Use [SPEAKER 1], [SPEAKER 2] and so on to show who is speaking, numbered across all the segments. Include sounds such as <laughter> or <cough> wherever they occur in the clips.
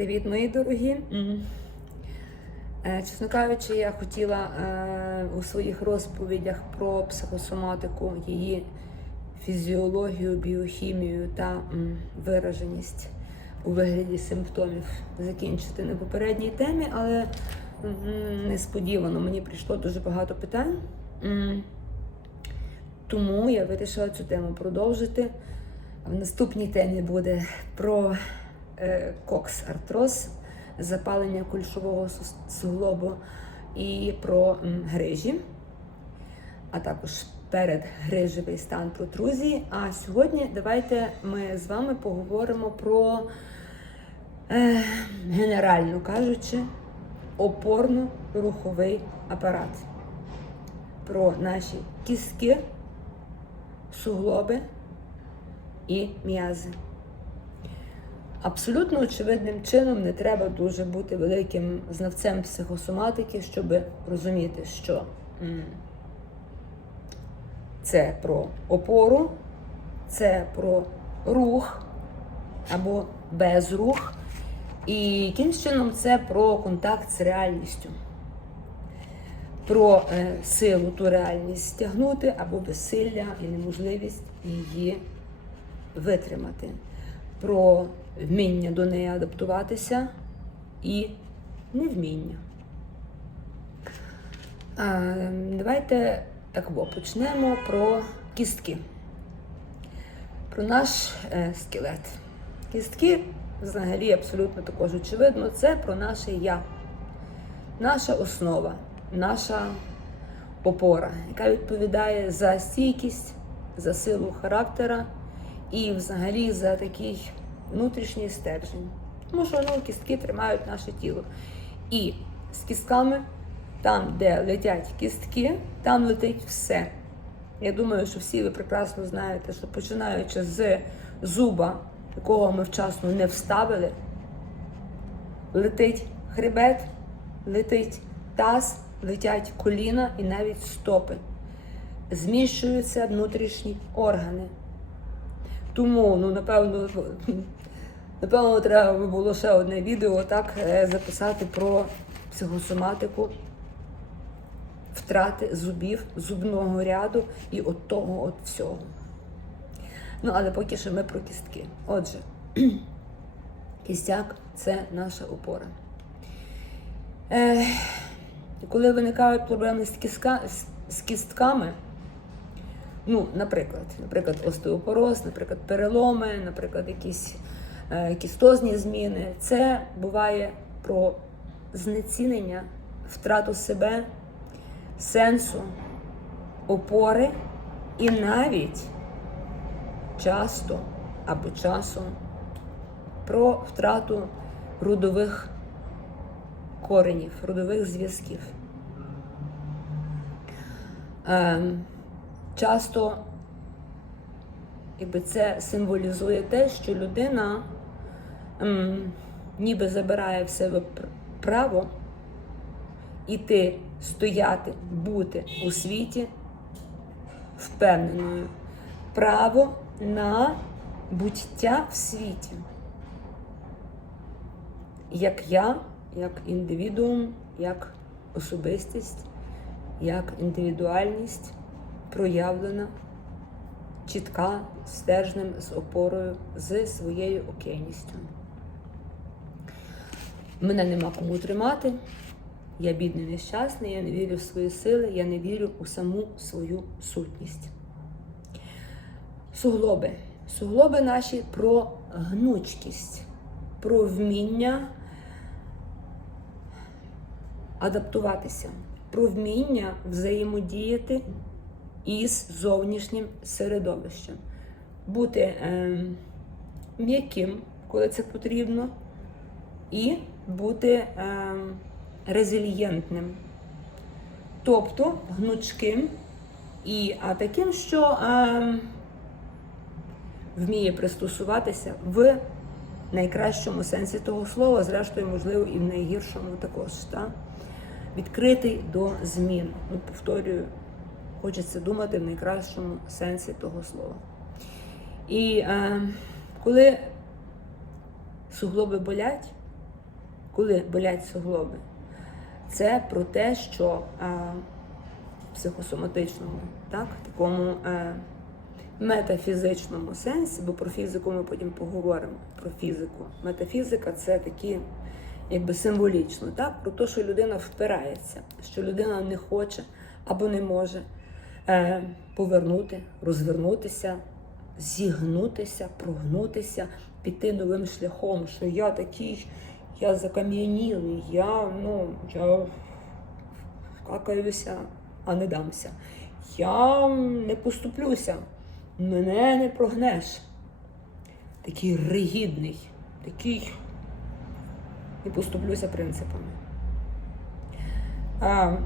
[SPEAKER 1] Привіт, мої дорогі. Е, Чесно кажучи, я хотіла е, у своїх розповідях про психосоматику, її фізіологію, біохімію та вираженість у вигляді симптомів закінчити на попередній темі, але несподівано мені прийшло дуже багато питань. Тому я вирішила цю тему продовжити. В наступній темі буде про е, кокс-артроз, запалення кульшового суглобу і про грижі, а також передгрижевий стан протрузії. А сьогодні давайте ми з вами поговоримо про, е, генерально кажучи, опорно-руховий апарат, про наші кістки, суглоби і м'язи. Абсолютно очевидним чином не треба дуже бути великим знавцем психосоматики, щоб розуміти, що це про опору, це про рух або безрух, і якимсь чином це про контакт з реальністю, про е, силу ту реальність стягнути або безсилля і неможливість її витримати, про вміння до неї адаптуватися і невміння. Давайте так бо, почнемо про кістки. Про наш е, скелет. Кістки, взагалі, абсолютно також очевидно, це про наше я, наша основа, наша опора, яка відповідає за стійкість, за силу характера і взагалі за такий внутрішній стержень. Тому що ну, кістки тримають наше тіло. І з кістками, там, де летять кістки, там летить все. Я думаю, що всі ви прекрасно знаєте, що починаючи з зуба, якого ми вчасно не вставили, летить хребет, летить таз, летять коліна і навіть стопи. Зміщуються внутрішні органи. Тому, ну, напевно, напевно, треба би було ще одне відео так е, записати про психосоматику, втрати зубів, зубного ряду і от того от всього. Ну, але поки що ми про кістки. Отже, <clears throat> кістяк це наша опора. Е, коли виникають проблеми з, кістка, з, з кістками, ну, наприклад, наприклад, остеопороз, наприклад, переломи, наприклад, якісь е, кістозні зміни, це буває про знецінення, втрату себе, сенсу, опори і навіть часто або часом про втрату родових коренів, родових зв'язків. Ем, часто якби це символізує те, що людина ем, ніби забирає в себе право іти, стояти, бути у світі впевненою. Право на буття в світі. Як я, як індивідуум, як особистість, як індивідуальність проявлена, чітка, стержнем, з опорою, з своєю окейністю. Мене нема кому тримати. Я бідний нещасний, я не вірю в свої сили, я не вірю у саму свою сутність. Суглоби. Суглоби наші про гнучкість, про вміння адаптуватися, про вміння взаємодіяти із зовнішнім середовищем, бути е, м'яким, коли це потрібно, і бути е, резильєнтним, тобто гнучким і а таким, що е, вміє пристосуватися в найкращому сенсі того слова, зрештою, можливо, і в найгіршому також. Та? Відкритий до змін. Ну, повторюю, хочеться думати в найкращому сенсі того слова. І е, коли суглоби болять, коли болять суглоби, це про те, що в психосоматичному, так, такому е, метафізичному сенсі, бо про фізику ми потім поговоримо. Про фізику. Метафізика це такі, якби символічно, так, про те, що людина впирається, що людина не хоче або не може е, повернути, розвернутися, зігнутися, прогнутися, піти новим шляхом, що я такий, я закам'янілий, я, ну, я какаюся, а не дамся. Я не поступлюся, мене не прогнеш. Такий ригідний, такий не поступлюся принципами. А,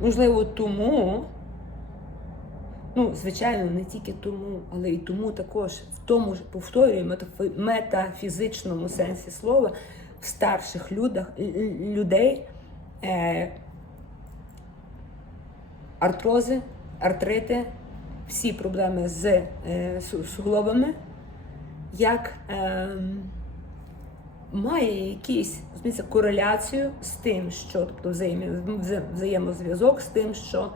[SPEAKER 1] можливо, тому, ну, звичайно, не тільки тому, але й тому також, в тому ж повторюю, метафізичному сенсі слова, в старших людях, л- л- людей е, артрози, артрити, всі проблеми з е, суглобами, як е, має якісь кореляцію з тим, що тобто взаєм- взаємозв'язок з тим, що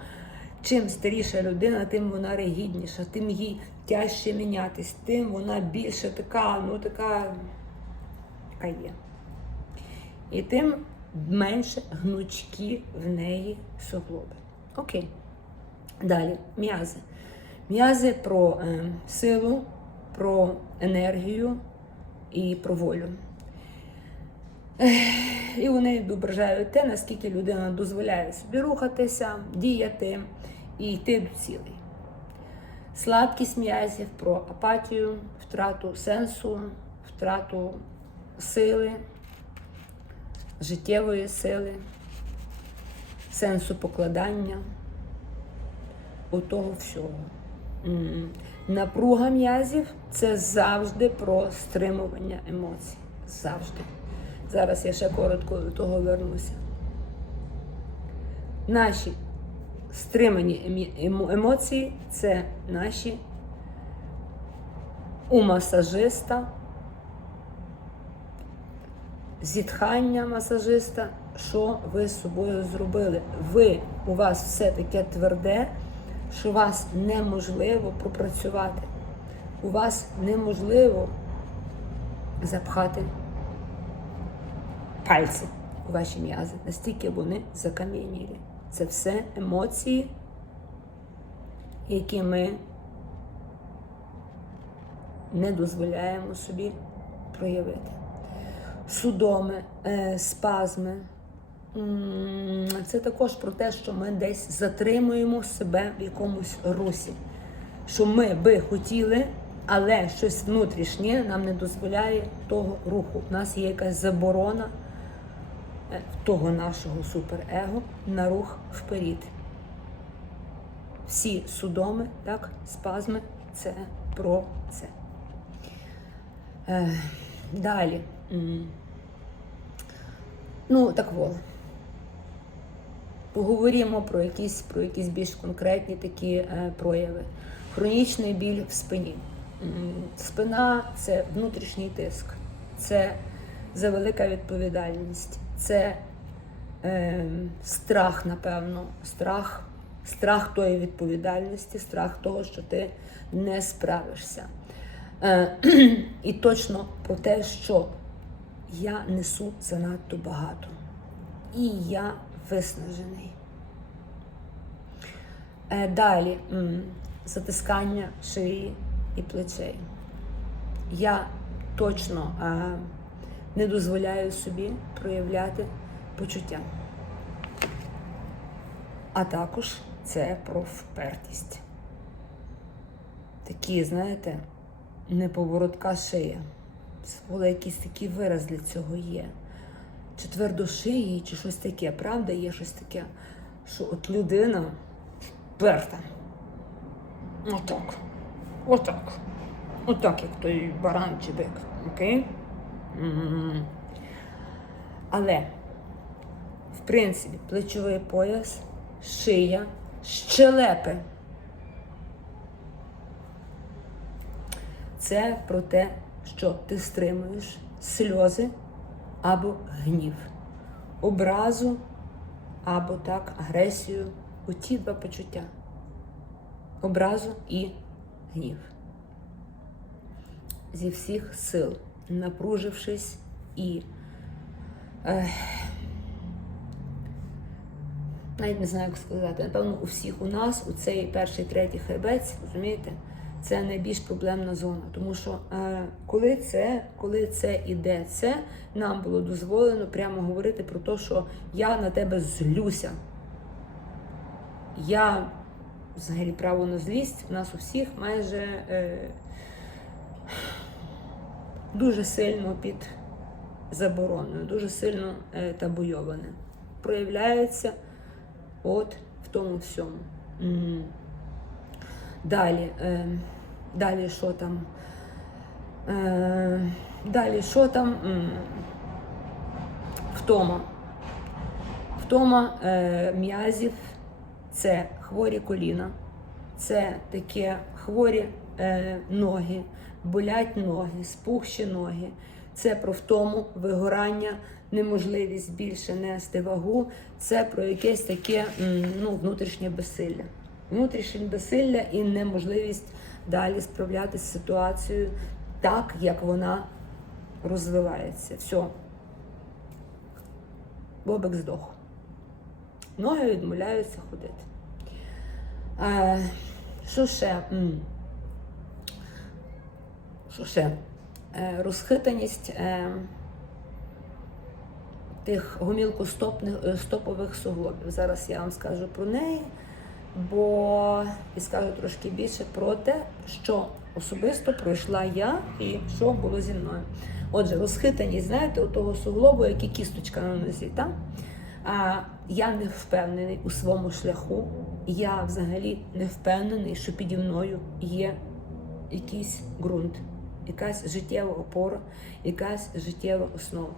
[SPEAKER 1] чим старіша людина, тим вона ригідніша, тим їй тяжче мінятись, тим вона більше така, ну така, така є. І тим менше гнучкі в неї суглоби. Окей. Далі, м'язи. М'язи про е, силу, про енергію і про волю. І вони відображають те, наскільки людина дозволяє собі рухатися, діяти і йти до цілей. Слабкість м'язів про апатію, втрату сенсу, втрату сили, життєвої сили, сенсу покладання у того всього. Напруга м'язів це завжди про стримування емоцій. Завжди. Зараз я ще коротко до того вернуся. Наші стримані емоції це наші у масажиста, зітхання масажиста, що ви з собою зробили. Ви, у вас все таке тверде, що вас неможливо пропрацювати. У вас неможливо запхати пальці у ваші м'язи. Настільки вони закам'янілі. Це все емоції, які ми не дозволяємо собі проявити. Судоми, е, спазми. Це також про те, що ми десь затримуємо себе в якомусь русі. Що ми би хотіли, але щось внутрішнє нам не дозволяє того руху. У нас є якась заборона того нашого суперего на рух вперед. Всі судоми, так, спазми це про це. Е, далі. Ну, так во. Поговоримо про якісь, про якісь більш конкретні такі е, прояви. Хронічний біль в спині. Спина це внутрішній тиск, це завелика відповідальність, це е, страх, напевно, страх, страх тої відповідальності, страх того, що ти не справишся. Е, <clears throat> і точно про те, що я несу занадто багато. І я виснажений. Е, Далі затискання шиї і плечей. Я точно е, не дозволяю собі проявляти почуття. А також це про впертість. Такі, знаєте, неповоротка шия. Була якийсь такий вираз для цього є. Чи твердошиї, чи щось таке. Правда, є щось таке, що от людина вперта. Отак. Отак. Отак, як той баран чи бик. Окей? Але, в принципі, плечовий пояс, шия, щелепи. Це про те, що ти стримуєш сльози або гнів. образу або так агресію у ті два почуття образу і гнів. Зі всіх сил, напружившись і е, навіть не знаю, як сказати. Напевно, у всіх у нас у цей перший, третій хребець, розумієте, це найбільш проблемна зона. Тому що е, коли це, коли це іде, це нам було дозволено прямо говорити про те, що я на тебе злюся. Я взагалі право на злість у нас у всіх майже е, дуже сильно під забороною, дуже сильно е, табуйоване. Проявляється от в тому всьому. Далі, е, далі що там? Е, далі що там? Втома. Втома м'язів це хворі коліна, це таке хворі ноги, болять ноги, спухші ноги. Це про втому, вигорання, неможливість більше нести вагу. Це про якесь таке ну, внутрішнє безсилля. Внутрішнє безсилля і неможливість далі справлятися з ситуацією так, як вона розвивається. Все. Бобик здох. Ноги відмовляються ходити. Е, що ще? Що ще? Розхитаність е, тих гомілкостопних е, суглобів. Зараз я вам скажу про неї, бо і скажу трошки більше про те, що особисто пройшла я і що було зі мною. Отже, розхитаність, знаєте, у того суглобу, як і кісточка на нозі, так? А я не впевнений у своєму шляху. Я взагалі не впевнений, що піді мною є якийсь ґрунт, якась життєва опора, якась життєва основа.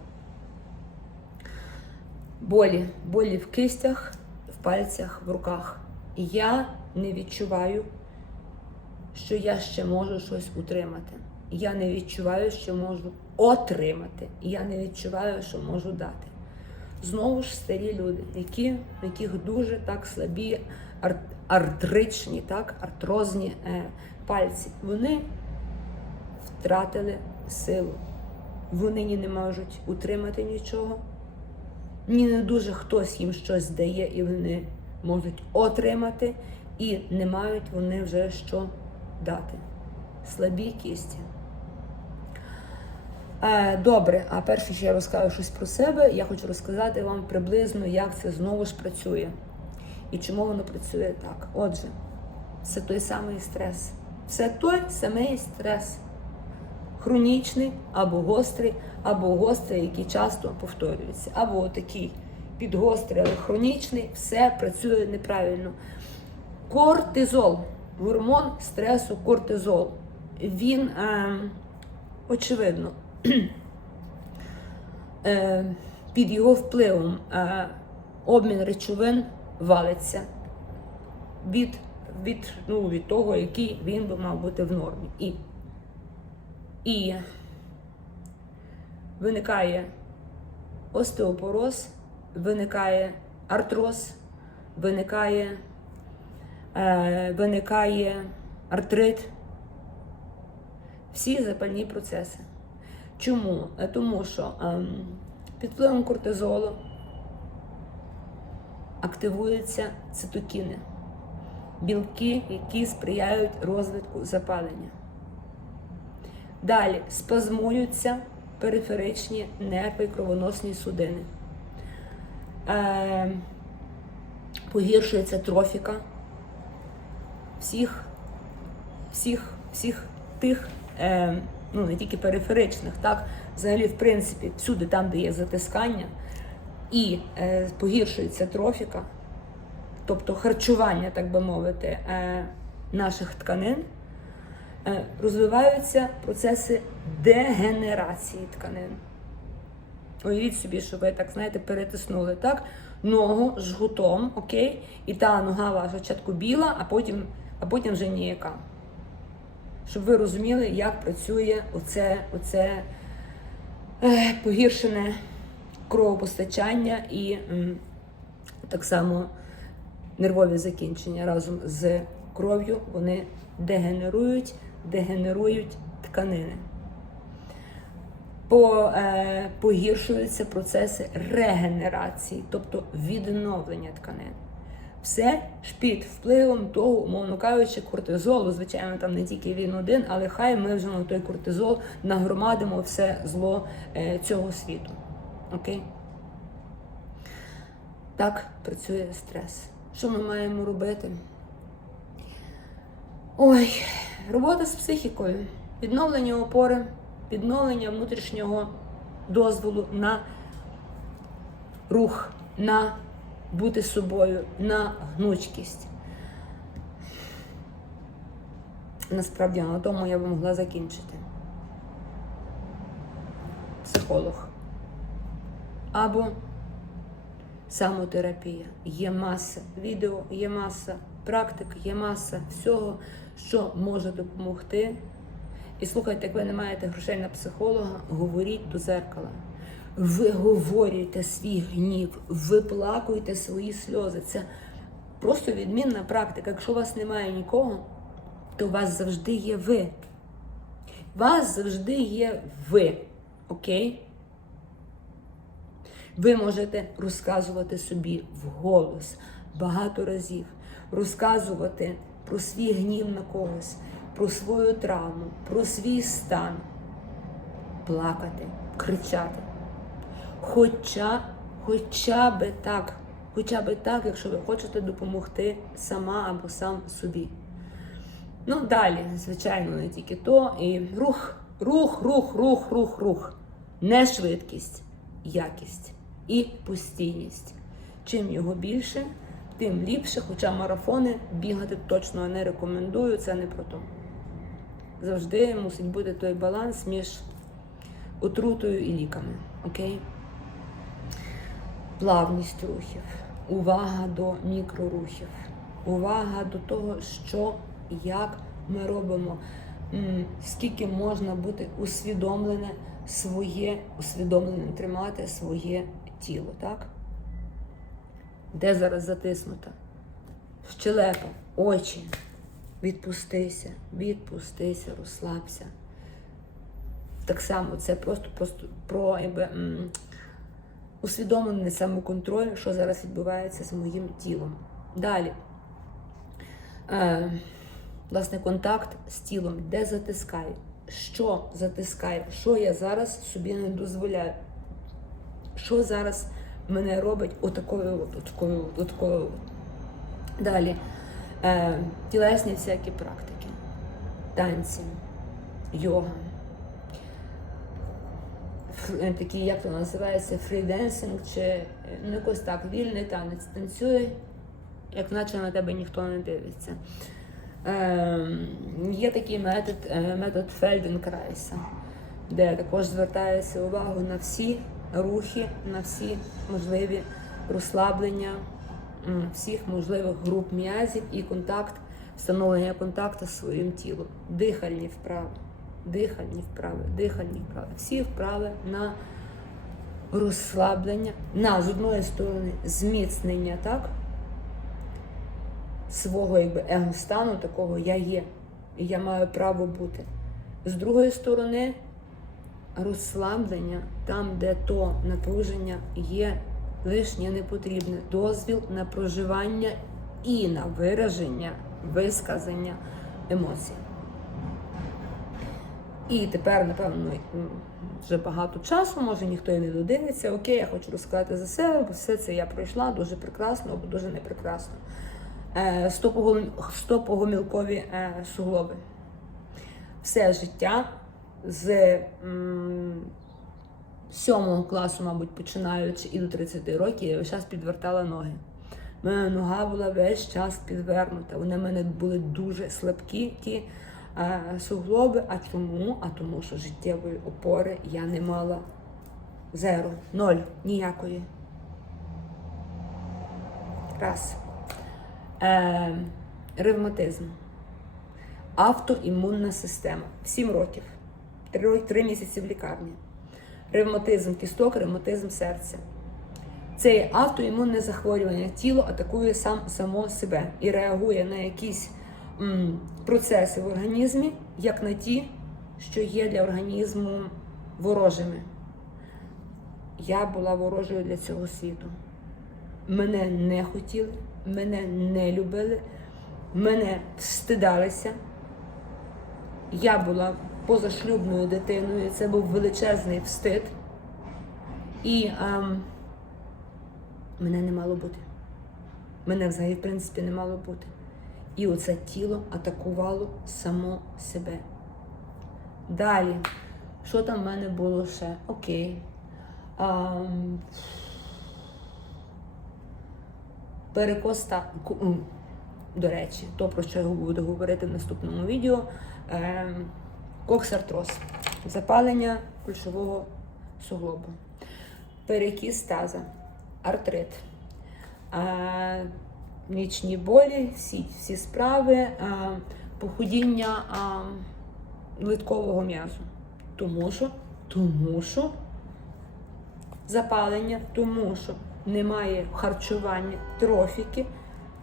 [SPEAKER 1] Болі, болі в кистях, в пальцях, в руках. І я не відчуваю, що я ще можу щось утримати. Я не відчуваю, що можу отримати. Я не відчуваю, що можу дати. Знову ж старі люди, які, яких дуже так слабі ар- артричні, так, артрозні е, пальці. Вони втратили силу. Вони ні не можуть утримати нічого. Ні не дуже хтось їм щось дає, і вони можуть отримати, і не мають вони вже що дати. Слабі кісті. Е, Добре, а перше, що я розкажу щось про себе, я хочу розказати вам приблизно, як це знову ж працює і чому воно працює так. Отже, це той самий стрес. Це той самий стрес. Хронічний або гострий, або гострий, який часто повторюється, або такий підгострий, але хронічний, все працює неправильно. Кортизол, гормон стресу, кортизол. Він, е, очевидно, <clears throat> е, під його впливом е, обмін речовин валиться від, від, ну, від того, який він би мав бути в нормі. І, і виникає остеопороз, виникає артроз, виникає, е, виникає артрит. Всі запальні процеси. Чому? Е, Тому що ем, під впливом кортизолу активуються цитокіни, білки, які сприяють розвитку запалення. Далі спазмуються периферичні нерви і кровоносні судини. Е, погіршується трофіка всіх, всіх, всіх тих, е, ну не тільки периферичних, так, взагалі, в принципі, всюди там, де є затискання, і е, погіршується трофіка, тобто харчування, так би мовити, е, наших тканин, розвиваються процеси дегенерації тканин. Уявіть собі, що ви так, знаєте, перетиснули так, ногу жгутом, окей, і та нога ваша спочатку біла, а потім, а потім вже ніяка. Щоб ви розуміли, як працює оце, оце е, погіршене кровопостачання і м, так само нервові закінчення разом з кров'ю вони дегенерують, дегенерують тканини. По, е, погіршуються процеси регенерації, тобто відновлення тканин. Все ж під впливом того, умовно кажучи, кортизолу. Звичайно, там не тільки він один, але хай ми вже на той кортизол нагромадимо все зло е, цього світу. Окей? Так працює стрес. Що ми маємо робити? Ой, робота з психікою, відновлення опори, відновлення внутрішнього дозволу на рух, на бути собою, на гнучкість. Насправді на тому я би могла закінчити. Психолог. Або самотерапія. Є маса відео, є маса практик, є маса всього, що може допомогти. І слухайте, як ви не маєте грошей на психолога, говоріть до зеркала. Виговорюйте свій гнів, виплакуйте свої сльози. Це просто відмінна практика. Якщо у вас немає нікого, то у вас завжди є ви. У вас завжди є ви. Окей? Ви можете розказувати собі вголос багато разів, розказувати про свій гнів на когось, про свою травму, про свій стан, плакати, кричати. Хоча, хоча би так, хоча би так, якщо ви хочете допомогти сама або сам собі. Ну, далі, звичайно, не тільки то. І рух, рух, рух, рух, рух, рух. Не швидкість, якість і постійність. Чим його більше, тим ліпше, хоча марафони бігати точно не рекомендую, це не про то. Завжди мусить бути той баланс між отрутою і ліками. Окей? Плавність рухів, увага до мікрорухів, увага до того, що як ми робимо, скільки можна бути усвідомлене своє, усвідомленим тримати своє тіло, так? Де зараз затиснута? Щелепа, очі. Відпустися, відпустися, розслабся. Так само це просто, просто про якби, усвідомлений самоконтроль, що зараз відбувається з моїм тілом. Далі. Е, власне, контакт з тілом, де затискаю, що затискаю, що я зараз собі не дозволяю, що зараз мене робить отакою, от, отакою, отакою. от. Далі. Е, тілесні всякі практики, танці, йога. Е, Такі, як то називається, фріденсинг, чи е, ну якось так, вільний танець. Танцюй, як наче на тебе ніхто не дивиться. Е, є такий метод, е, метод Фельденкрайса, де також звертається увагу на всі рухи, на всі можливі розслаблення всіх можливих груп м'язів і контакт, встановлення контакту з своїм тілом. Дихальні вправи, дихальні вправи, дихальні вправи. Всі вправи на розслаблення, на з одної сторони зміцнення, так? свого якби его-стану, такого я є, і я маю право бути. З другої сторони, розслаблення там, де то напруження є лишнє не потрібне, дозвіл на проживання і на вираження, висказання емоцій. І тепер, напевно, вже багато часу, може ніхто і не додивиться. Окей, я хочу розказати за себе, бо все це я пройшла дуже прекрасно або дуже непрекрасно. Е, стопого- Стопогомілкові е, суглоби. Все життя з м, сьомого класу, мабуть, починаючи і до 30 років, я весь час підвертала ноги. У мене нога була весь час підвернута. Вони в мене були дуже слабкі ті суглоби. А чому? А тому, що життєвої опори я не мала зеро, ноль, ніякої. Раз. Е, ревматизм. Автоімунна система. 7 років. 3, 3 місяці в лікарні. ревматизм кісток, ревматизм серця. Це є автоімунне захворювання. Тіло атакує сам само себе і реагує на якісь м, процеси в організмі, як на ті, що є для організму ворожими. Я була ворожою для цього світу. Мене не хотіли, мене не любили, мене встидалися. Я була позашлюбною дитиною, це був величезний встид. І ем, мене не мало бути. Мене взагалі, в принципі, не мало бути. І оце тіло атакувало само себе. Далі, що там в мене було ще? Окей. Ам, перекос та до речі, то про що я буду говорити в наступному відео. Ем, коксартроз. Запалення кульшового суглобу. Перекіс таза, артрит, е, нічні болі, всі, всі справи, е, похудіння е, литкового м'язу. Тому що, тому що запалення, тому що немає харчування, трофіки,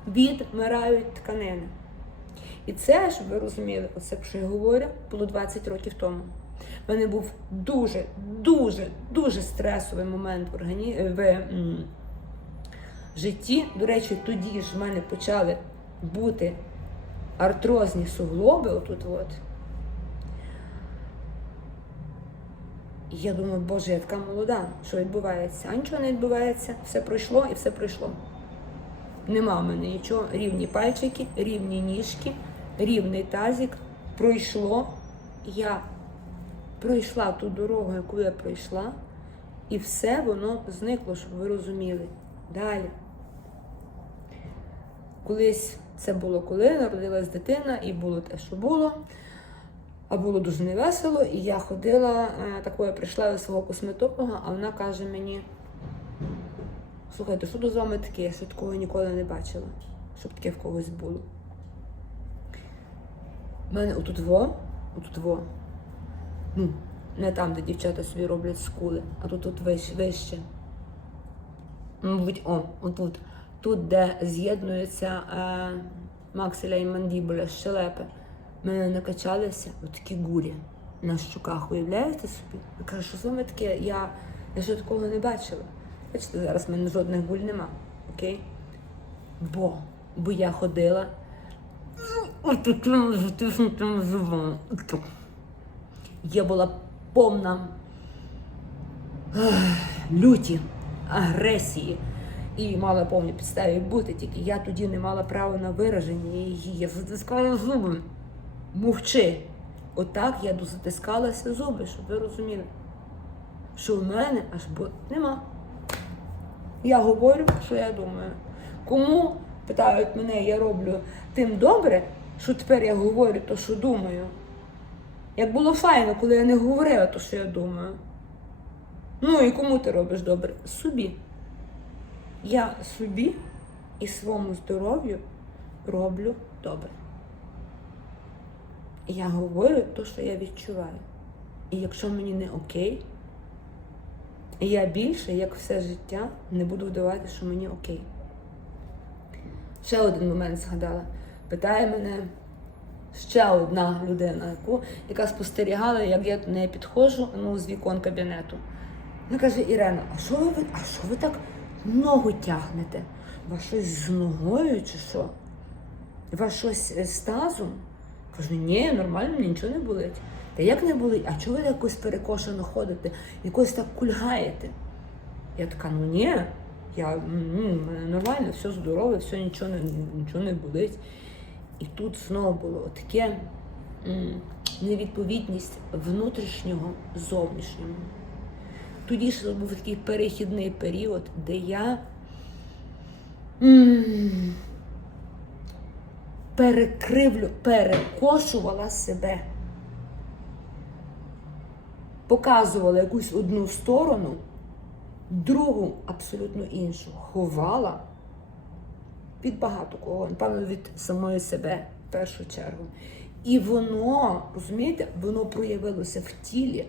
[SPEAKER 1] відмирають тканини. І це, щоб ви розуміли, оце про що я говорю, було 20 років тому. У мене був дуже, дуже, дуже стресовий момент в, органі... в м, житті. До речі, тоді ж в мене почали бути артрозні суглоби, отут от. Я думаю, боже, я така молода, що відбувається? А нічого не відбувається, все пройшло і все пройшло. Нема в мене нічого, рівні пальчики, рівні ніжки, рівний тазик. Пройшло. Я пройшла ту дорогу, яку я пройшла, і все воно зникло, щоб ви розуміли. Далі. Колись це було коли народилась дитина, і було те, що було. А було дуже невесело, і я ходила, е, такою прийшла до свого косметолога, а вона каже мені: слухайте, що тут з вами таке? Я такого ніколи не бачила, щоб таке в когось було. У мене отут во, отут во. Ну, не там, де дівчата собі роблять скули, а тут тут вище. Мабуть, о, отут. Тут, де з'єднуються е, максиля і мандібуля, щелепи. Мене накачалися отакі гулі на щуках. Уявляєте собі? Я кажу, що з вами таке? Я, я ще такого не бачила. Бачите, зараз в мене жодних гуль нема. Окей? Бо, бо я ходила зубом. Я була повна люті, агресії. І мала повні підставі бути, тільки я тоді не мала права на вираження її. Я затискала зуби. Мовчи. Отак я затискалася зуби, щоб ви розуміли. Що в мене аж бо нема. Я говорю, що я думаю. Кому питають мене, я роблю тим добре, що тепер я говорю то, що думаю. Як було файно, коли я не говорила то, що я думаю. Ну і кому ти робиш добре? Собі. Я собі і своєму здоров'ю роблю добре. Я говорю те, що я відчуваю. І якщо мені не окей, я більше, як все життя, не буду вдавати, що мені окей. Ще один момент згадала. Питає мене ще одна людина, яку, яка спостерігала, як я до неї підходжу ну, з вікон кабінету. Вона каже, Ірена, а що ви, а що ви так ногу тягнете? Вас щось з ногою чи що? Вас щось з тазом? Кажу, ні, нормально, мені нічого не болить. Та як не болить? А чого ви якось перекошено ходите? Якось так кульгаєте? Я така, ну ні, я ну, нормально, все здорове, все нічого не, нічого не болить. І тут знову було таке невідповідність внутрішнього зовнішньому. Тоді ж був такий перехідний період, де я перекривлю, перекошувала себе. Показувала якусь одну сторону, другу абсолютно іншу. Ховала від багато кого, напевно, від самої себе в першу чергу. І воно, розумієте, воно проявилося в тілі.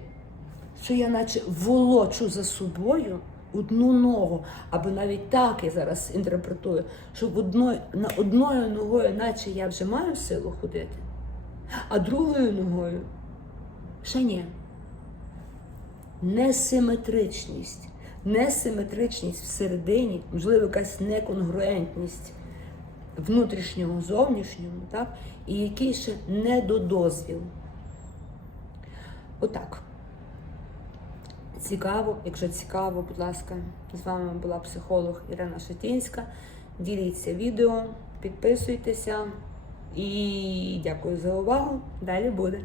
[SPEAKER 1] що я наче волочу за собою одну ногу, або навіть так я зараз інтерпретую, що в одною, на одною ногою, наче я вже маю силу ходити, а другою ногою ще ні. Несиметричність. Несиметричність всередині, можливо, якась неконгруентність внутрішнього, зовнішнього, так? і який ще недодозвіл. Отак. Цікаво, якщо цікаво, будь ласка, з вами була психолог Ірина Шатінська. Діліться відео, підписуйтеся і дякую за увагу. Далі буде.